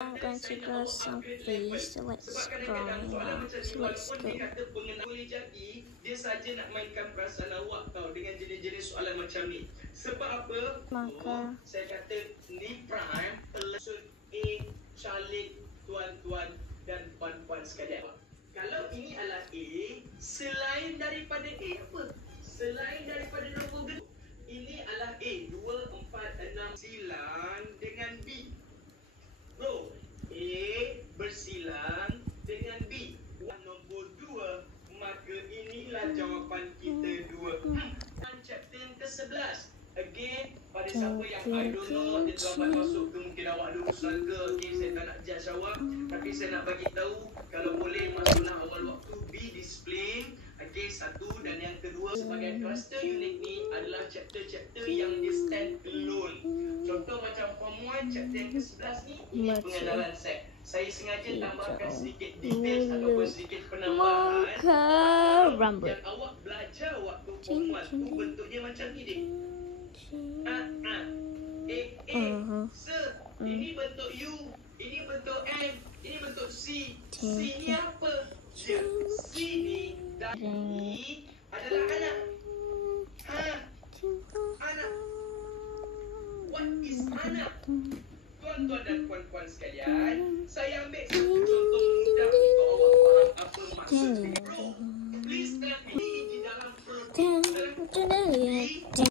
I'm going to draw some face, so let's draw now. So let's go. Boleh jadi dia saja nak mainkan perasaan awak tau dengan jenis-jenis soalan macam ni. Sebab apa? Maka Saya kata ni prime pelesut A Charlie tuan-tuan dan puan-puan sekalian. Kalau ini adalah A, selain daripada A apa? Selain daripada nombor gedung, ini adalah A 2, 4, 6 silang dengan B. Bro, A bersilang dengan B. Nombor 2, maka inilah jawapan kita 2. Chapter yang ke-11. Again, pada siapa yang I don't know, dia terlambat masuk ke mungkin awak ada urusan ke, okay, saya tak nak judge awak. Tapi saya nak bagi tahu, kalau boleh masuklah awal waktu be displaying. Okay, satu, dan yang kedua sebagai cluster unit ni adalah chapter-chapter yang dia stand alone. Contoh macam form 1 chapter yang ke-11 ni, ini pengenalan set. Saya sengaja tambahkan sedikit details ataupun sedikit penambahan yang awak belajar waktu form 1 tu bentuknya macam ni dik. Ini bentuk U, ini bentuk M, ini bentuk C. C ni apa? C ni dan I adalah anak. Anak. What is anak? Tuan-tuan dan puan-puan sekalian, saya ambil satu contoh mudah untuk awak faham apa maksud ni. Bro, please tell me di dalam perut